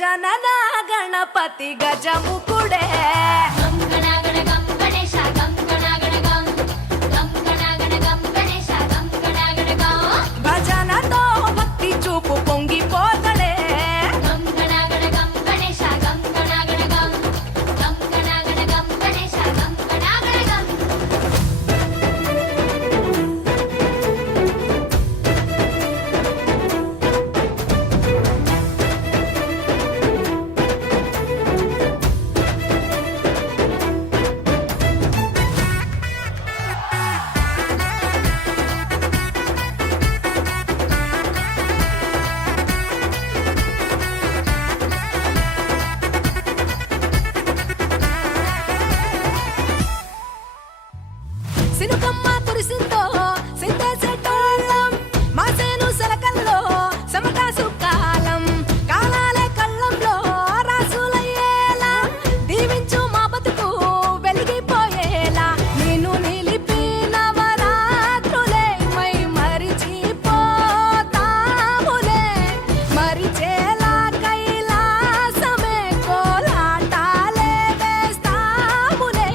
గజనన గణపతి గజముకుడే భజనతో భక్తి చూపు పొంగిపోతడే సినుకమ్మ కురిసిందో సిందేసేటోళ్ళం మాసేను సలకల్లో సమకాసు కాలం కాలాలే కళ్ళంలో రాసులయ్యేలా దీవించు మా బతుకు వెలిగిపోయేలా నిన్ను నిలిపి నవరాత్రులే మై మరిచిపోతాములే మరిచేలా కైలాసమే కోలాటాలే వేస్తాములే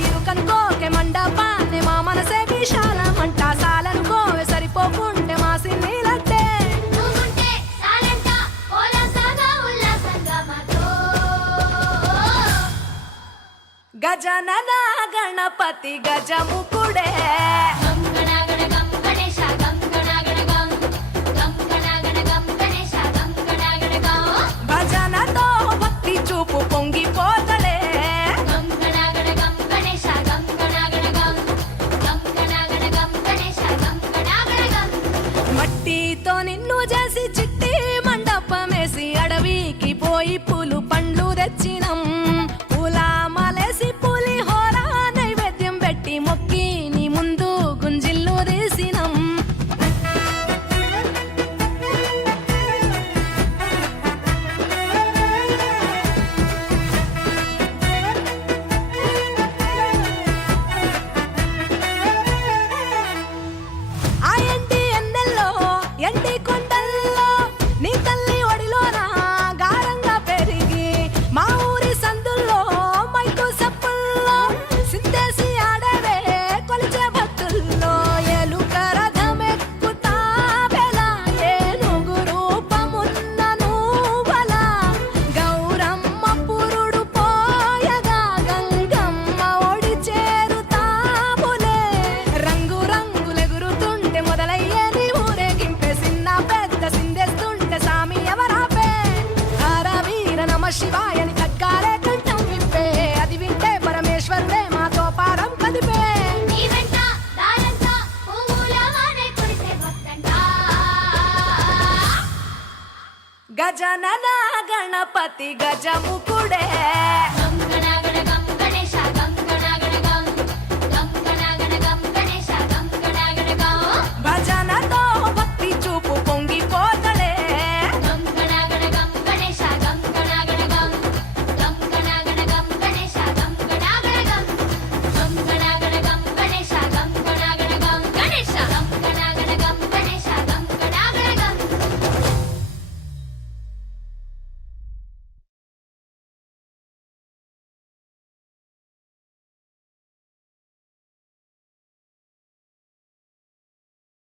ఇరుకనుకోకే మండపా విశాలమంటాసాలనుకోవే సరిపోకుంటే మా సిన్నీలంటే గజనన గణపతి గజముకుడే భజనతో భక్తి చూపు పొంగిపోతడే మట్టితో నిన్ను చేసి చిట్టి మండపమేసి అడవికి పోయి పూలు పండ్లు తెచ్చినం పూల మలేసి పులిహోర నైవేద్యం పెట్టి మొక్కి నీ ముందు గుంజిల్లు తీసినం ఆ ఎండి ఎన్నెల్లో ఎండి కొండల్లో నీ తల్లి ఒడిలోన గారంగా పెరిగి మా ఊరి సందుల్లో మైకు సప్పుల్లో సిందేసి ఆడవే కొలిచే భక్తుల్లో ఎలుక రథమెక్కుతావెలా ఏనుగు రూపమున్న నువ్వలా గౌరమ్మ పురుడు పోయగా గంగమ్మ ఒడి చేరుతాములే రంగు రంగులెగురుతుంటే మొదలయ్యే నీ ఊరేగింపే చిన్న పెద్ద సిందేస్తుంటే సామి ఎవరాపే హరవీర నమ శివాయని ఖడ్గాలే కంఠం విప్పే అది వింటే పరమేశ్వరుడే మాతో పారం కదిపే గజనన గణపతి గజముకుడే